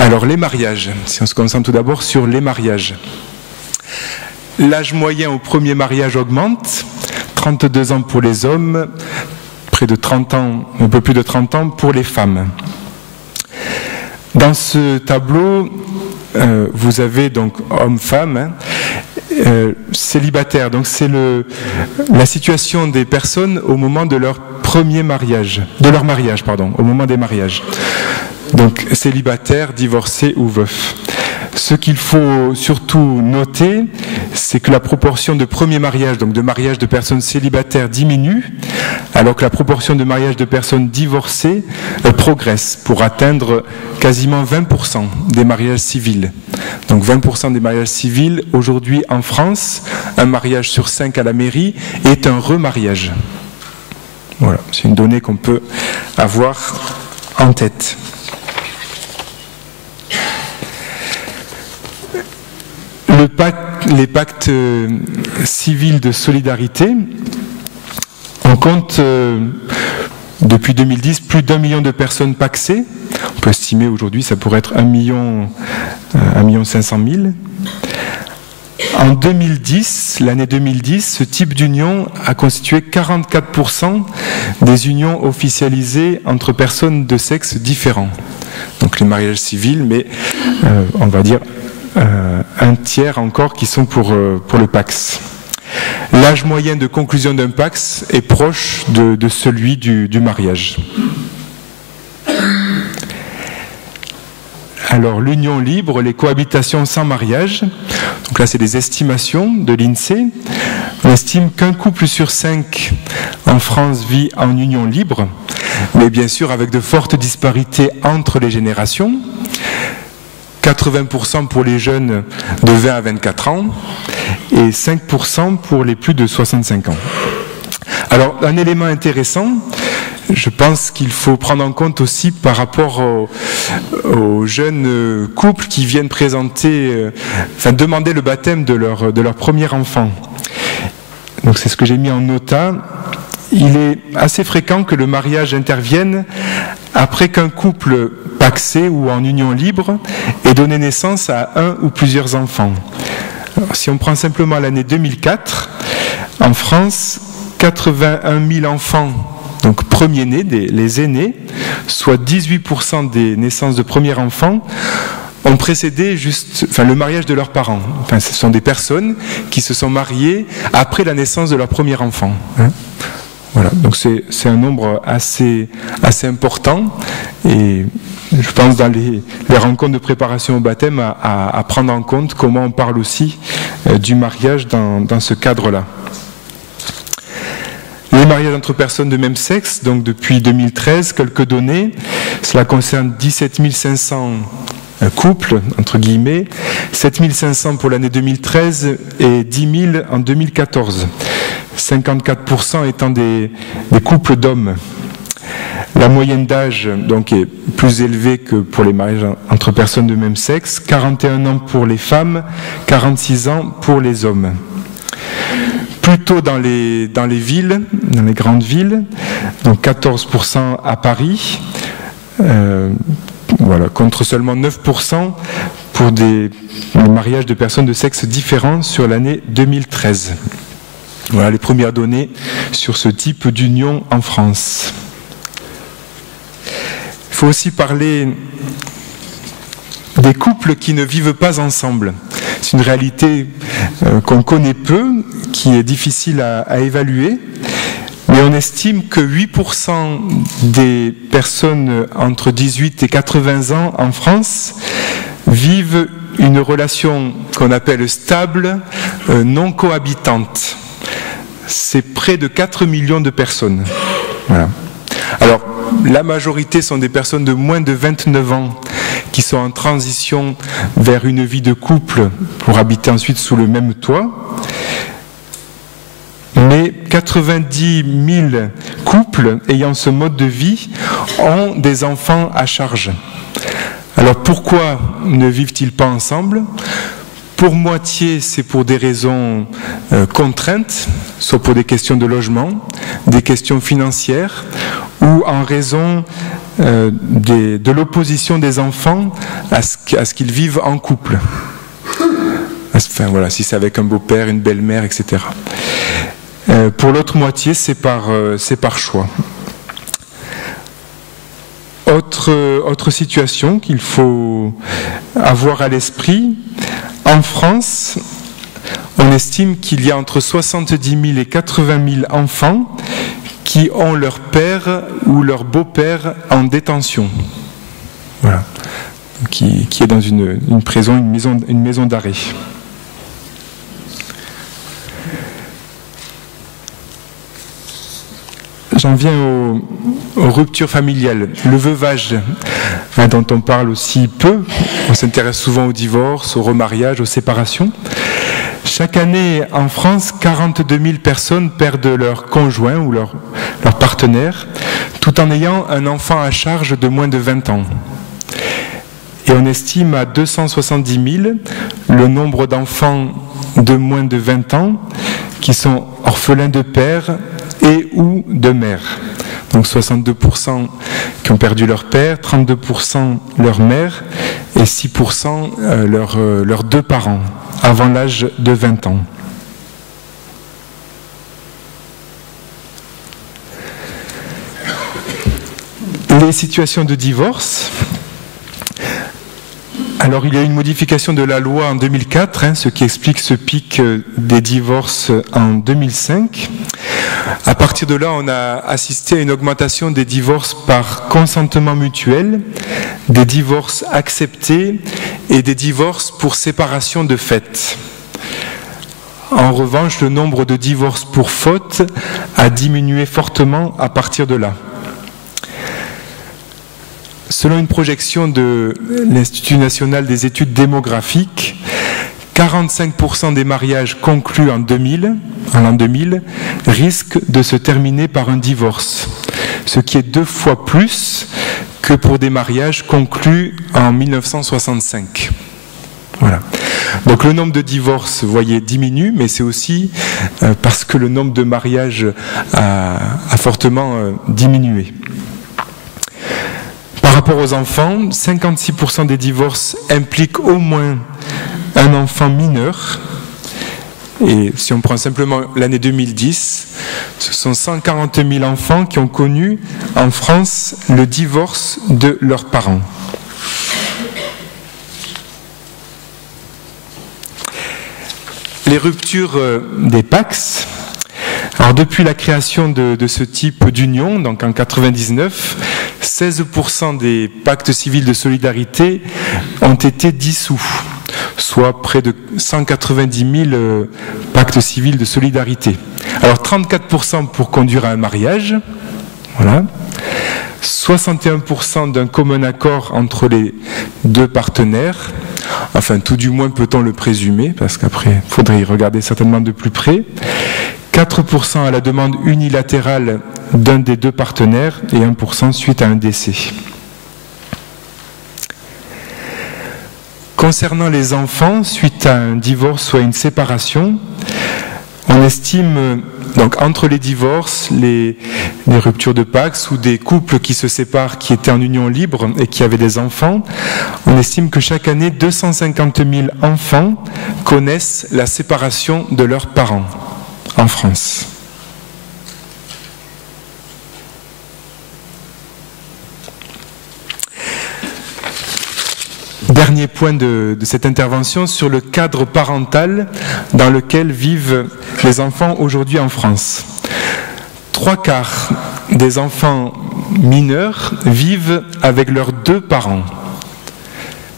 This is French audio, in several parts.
Alors les mariages, si on se concentre tout d'abord sur les mariages. L'âge moyen au premier mariage augmente, 32 ans pour les hommes, près de 30 ans, un peu plus de 30 ans pour les femmes. Dans ce tableau, vous avez donc hommes-femmes, célibataires. Donc c'est la situation des personnes au moment de leur premier mariage, au moment des mariages. Donc célibataires, divorcés ou veufs. Ce qu'il faut surtout noter, c'est que la proportion de premiers mariages, donc de mariages de personnes célibataires, diminue, alors que la proportion de mariages de personnes divorcées progresse pour atteindre quasiment 20% des mariages civils. Donc 20% des mariages civils, aujourd'hui en France, un mariage sur 5 à la mairie est un remariage. Voilà, c'est une donnée qu'on peut avoir en tête. Les pactes civils de solidarité, on compte depuis 2010 plus d'1 million de personnes pacsées. On peut estimer aujourd'hui ça pourrait être 1,5 million. En 2010, l'année 2010, ce type d'union a constitué 44% des unions officialisées entre personnes de sexe différents. Donc les mariages civils, mais on va dire un tiers encore qui sont pour le PACS. L'âge moyen de conclusion d'un PACS est proche de celui du mariage. Alors l'union libre, les cohabitations sans mariage, donc là c'est des estimations de l'INSEE. On estime qu'un couple sur 5 en France vit en union libre, mais bien sûr avec de fortes disparités entre les générations. 80% pour les jeunes de 20 à 24 ans et 5% pour les plus de 65 ans. Alors, un élément intéressant, je pense qu'il faut prendre en compte aussi par rapport aux jeunes couples qui viennent demander le baptême de leur premier enfant. Donc, c'est ce que j'ai mis en nota. Il est assez fréquent que le mariage intervienne après qu'un couple pacsé ou en union libre ait donné naissance à un ou plusieurs enfants. Alors, si on prend simplement l'année 2004, en France, 81 000 enfants, donc premiers-nés, les aînés, soit 18% des naissances de premiers enfants, ont précédé le mariage de leurs parents. Enfin, ce sont des personnes qui se sont mariées après la naissance de leur premier enfant. Voilà, donc c'est un nombre assez important et je pense dans les rencontres de préparation au baptême à prendre en compte comment on parle aussi du mariage dans ce cadre-là. Les mariages entre personnes de même sexe, donc depuis 2013, quelques données, cela concerne 17 500 couples, entre guillemets, 7 500 pour l'année 2013 et 10 000 en 2014. 54% étant des couples d'hommes. La moyenne d'âge donc est plus élevée que pour les mariages entre personnes de même sexe, 41 ans pour les femmes, 46 ans pour les hommes. Plutôt dans les villes, dans les grandes villes, donc 14% à Paris, contre seulement 9% pour des mariages de personnes de sexe différents sur l'année 2013. Voilà les premières données sur ce type d'union en France. Il faut aussi parler des couples qui ne vivent pas ensemble. C'est une réalité qu'on connaît peu, qui est difficile à évaluer, mais on estime que 8% des personnes entre 18 et 80 ans en France vivent une relation qu'on appelle stable, non cohabitante. C'est près de 4 millions de personnes. Voilà. Alors, la majorité sont des personnes de moins de 29 ans qui sont en transition vers une vie de couple pour habiter ensuite sous le même toit. Mais 90 000 couples ayant ce mode de vie ont des enfants à charge. Alors pourquoi ne vivent-ils pas ensemble ? Pour moitié, c'est pour des raisons contraintes, soit pour des questions de logement, des questions financières, ou en raison de l'opposition des enfants à ce qu'ils vivent en couple. Enfin, voilà, si c'est avec un beau-père, une belle-mère, etc. Pour l'autre moitié, c'est par choix. Autre situation qu'il faut avoir à l'esprit, en France, on estime qu'il y a entre 70 000 et 80 000 enfants qui ont leur père ou leur beau-père en détention. Voilà. Qui est dans une prison, une maison d'arrêt. J'en viens aux ruptures familiales. Le veuvage, dont on parle aussi peu, on s'intéresse souvent au divorce, au remariage, aux séparations. Chaque année, en France, 42 000 personnes perdent leur conjoint ou leur partenaire, tout en ayant un enfant à charge de moins de 20 ans. Et on estime à 270 000 le nombre d'enfants de moins de 20 ans qui sont orphelins de père et ou de mère. Donc 62% qui ont perdu leur père, 32% leur mère et 6% leurs deux parents avant l'âge de 20 ans. Les situations de divorce. Alors il y a eu une modification de la loi en 2004, ce qui explique ce pic des divorces en 2005. À partir de là, on a assisté à une augmentation des divorces par consentement mutuel, des divorces acceptés et des divorces pour séparation de fait. En revanche, le nombre de divorces pour faute a diminué fortement à partir de là. Selon une projection de l'Institut national des études démographiques, 45% des mariages conclus en l'an 2000, risquent de se terminer par un divorce, ce qui est 2 fois plus que pour des mariages conclus en 1965. Voilà. Donc le nombre de divorces, vous voyez, diminue, mais c'est aussi parce que le nombre de mariages a fortement diminué. Par rapport aux enfants, 56% des divorces impliquent au moins un enfant mineur. Et si on prend simplement l'année 2010, ce sont 140 000 enfants qui ont connu en France le divorce de leurs parents. Les ruptures des PACS. Alors depuis la création de ce type d'union, donc en 1999, 16% des pactes civils de solidarité ont été dissous, soit près de 190 000 pactes civils de solidarité. Alors 34% pour conduire à un mariage, voilà. 61% d'un commun accord entre les deux partenaires, enfin tout du moins peut-on le présumer, parce qu'après il faudrait y regarder certainement de plus près. 4% à la demande unilatérale d'un des deux partenaires et 1% suite à un décès. Concernant les enfants, suite à un divorce ou à une séparation, on estime, donc entre les divorces, les ruptures de PACS ou des couples qui se séparent, qui étaient en union libre et qui avaient des enfants, on estime que chaque année, 250 000 enfants connaissent la séparation de leurs parents en France. Dernier point de cette intervention sur le cadre parental dans lequel vivent les enfants aujourd'hui en France. 3/4 des enfants mineurs vivent avec leurs deux parents,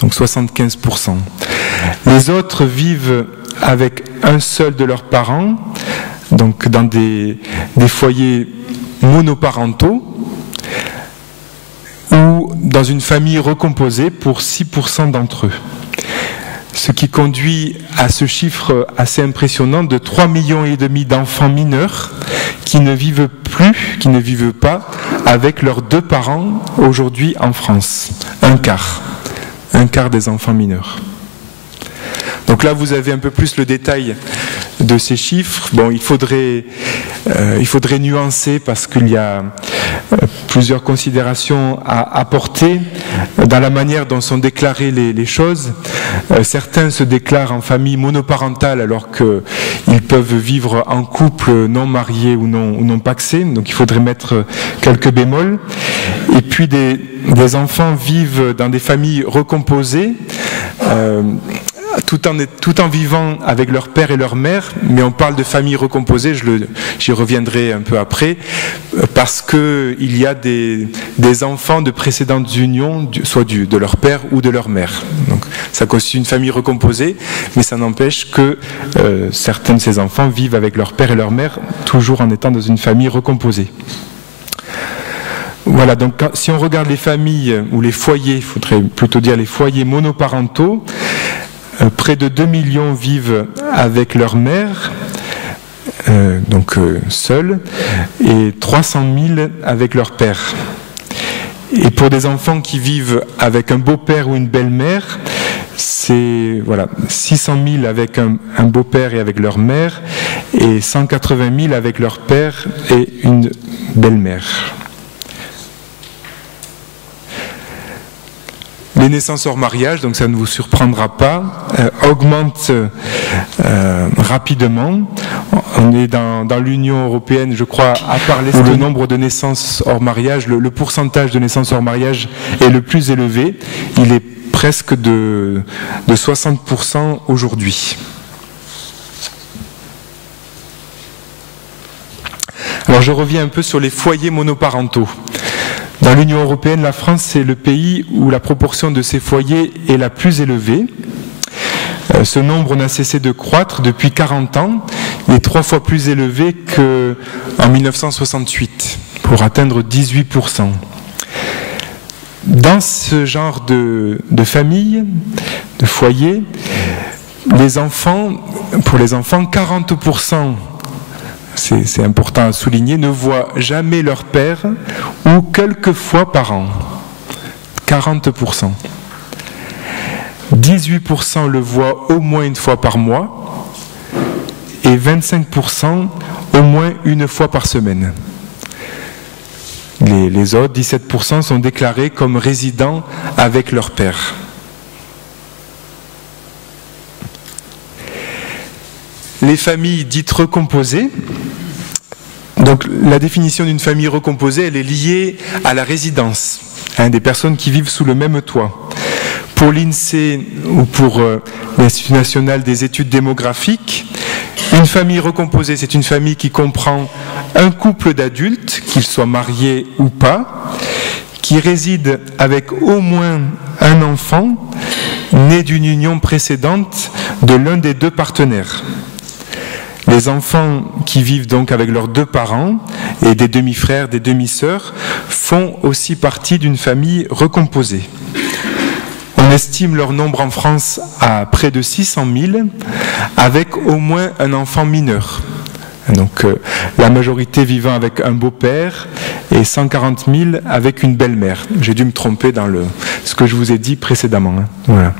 donc 75%. Les autres vivent avec un seul de leurs parents, donc dans des foyers monoparentaux, ou dans une famille recomposée pour 6% d'entre eux. Ce qui conduit à ce chiffre assez impressionnant de 3,5 millions d'enfants mineurs qui ne vivent pas avec leurs deux parents aujourd'hui en France. Un quart des enfants mineurs. Donc là, vous avez un peu plus le détail de ces chiffres. Bon, il faudrait nuancer parce qu'il y a plusieurs considérations à apporter dans la manière dont sont déclarées les choses. Certains se déclarent en famille monoparentale alors qu'ils peuvent vivre en couple non marié ou non pacsé. Donc il faudrait mettre quelques bémols. Et puis des enfants vivent dans des familles recomposées. Tout en vivant avec leur père et leur mère, mais on parle de famille recomposée, j'y reviendrai un peu après, parce qu'il y a des enfants de précédentes unions, soit de leur père ou de leur mère. Donc ça constitue une famille recomposée, mais ça n'empêche que certains de ces enfants vivent avec leur père et leur mère, toujours en étant dans une famille recomposée. Voilà, donc si on regarde les familles ou les foyers, il faudrait plutôt dire les foyers monoparentaux, près de 2 millions vivent avec leur mère, seuls, et 300 000 avec leur père. Et pour des enfants qui vivent avec un beau-père ou une belle-mère, c'est 600 000 avec un beau-père et avec leur mère, et 180 000 avec leur père et une belle-mère. Les naissances hors mariage, donc ça ne vous surprendra pas, augmentent rapidement. On est dans l'Union européenne, je crois, à part où le nombre de naissances hors mariage, le pourcentage de naissances hors mariage est le plus élevé. Il est presque de 60% aujourd'hui. Alors je reviens un peu sur les foyers monoparentaux. Dans l'Union européenne, la France, c'est le pays où la proportion de ces foyers est la plus élevée. Ce nombre n'a cessé de croître depuis 40 ans. Il est 3 fois plus élevé qu'en 1968, pour atteindre 18%. Dans ce genre de famille, de foyer, pour les enfants, 40%, c'est important à souligner, ne voient jamais leur père ou quelques fois par an. 40%. 18% le voient au moins une fois par mois et 25% au moins une fois par semaine. Les autres, 17%, sont déclarés comme résidant avec leur père. Les familles dites recomposées. Donc la définition d'une famille recomposée, elle est liée à la résidence, des personnes qui vivent sous le même toit. Pour l'INSEE ou pour l'Institut national des études démographiques, une famille recomposée, c'est une famille qui comprend un couple d'adultes, qu'ils soient mariés ou pas, qui réside avec au moins un enfant né d'une union précédente de l'un des deux partenaires. Les enfants qui vivent donc avec leurs deux parents et des demi-frères, des demi-sœurs font aussi partie d'une famille recomposée. On estime leur nombre en France à près de 600 000 avec au moins un enfant mineur. Donc la majorité vivant avec un beau-père et 140 000 avec une belle-mère. J'ai dû me tromper dans ce que je vous ai dit précédemment. Voilà.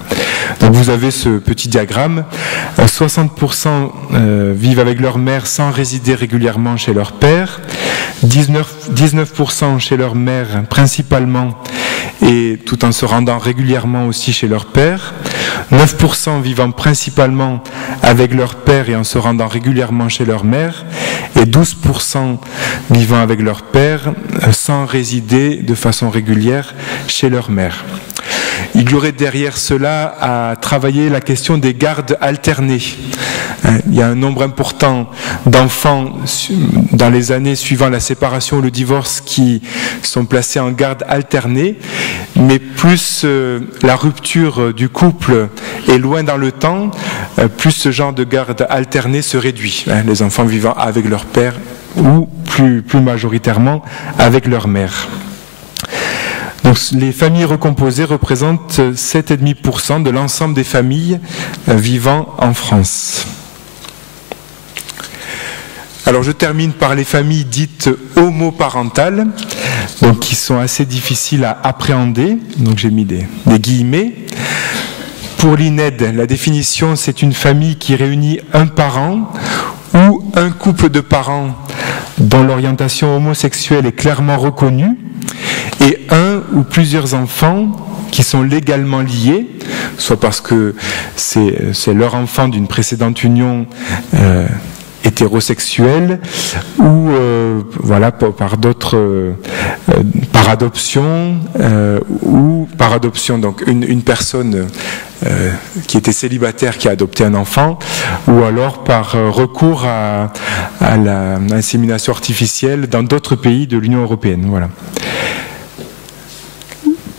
Donc vous avez ce petit diagramme. 60% vivent avec leur mère sans résider régulièrement chez leur père. 19% chez leur mère principalement et tout en se rendant régulièrement aussi chez leur père. 9% vivant principalement avec leur père et en se rendant régulièrement chez leur mère. Et 12% vivant avec leur père sans résider de façon régulière chez leur mère. Il y aurait derrière cela à travailler la question des gardes alternées. Il y a un nombre important d'enfants dans les années suivant la séparation ou le divorce qui sont placés en garde alternée, mais plus la rupture du couple est loin dans le temps, plus ce genre de garde alternée se réduit. Les enfants vivant avec leur père ou plus majoritairement avec leur mère. Donc, les familles recomposées représentent 7,5% de l'ensemble des familles vivant en France. Alors je termine par les familles dites homoparentales, donc qui sont assez difficiles à appréhender, donc j'ai mis des guillemets. pour l'INED, la définition, c'est une famille qui réunit un parent ou un couple de parents dont l'orientation homosexuelle est clairement reconnue, et un ou plusieurs enfants qui sont légalement liés, soit parce que c'est leur enfant d'une précédente union hétérosexuelle, ou voilà, par d'autres, par adoption, ou par adoption, donc une personne qui était célibataire qui a adopté un enfant, ou alors par recours à l'insémination artificielle dans d'autres pays de l'Union européenne. Voilà.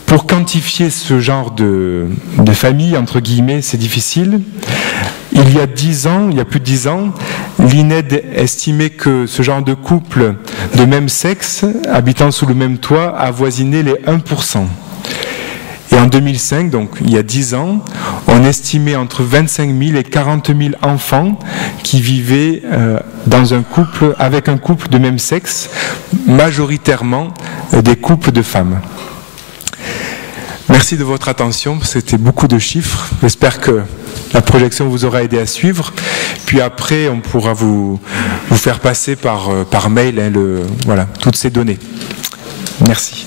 Pour quantifier ce genre de famille, entre guillemets, c'est difficile. Il y a plus de 10 ans, l'INED estimait que ce genre de couple de même sexe, habitant sous le même toit, avoisinait les 1%. Et en 2005, donc il y a 10 ans, on estimait entre 25 000 et 40 000 enfants qui vivaient dans un couple, avec un couple de même sexe, majoritairement des couples de femmes. Merci de votre attention, c'était beaucoup de chiffres. J'espère que la projection vous aura aidé à suivre. Puis après, on pourra vous faire passer par mail voilà, toutes ces données. Merci.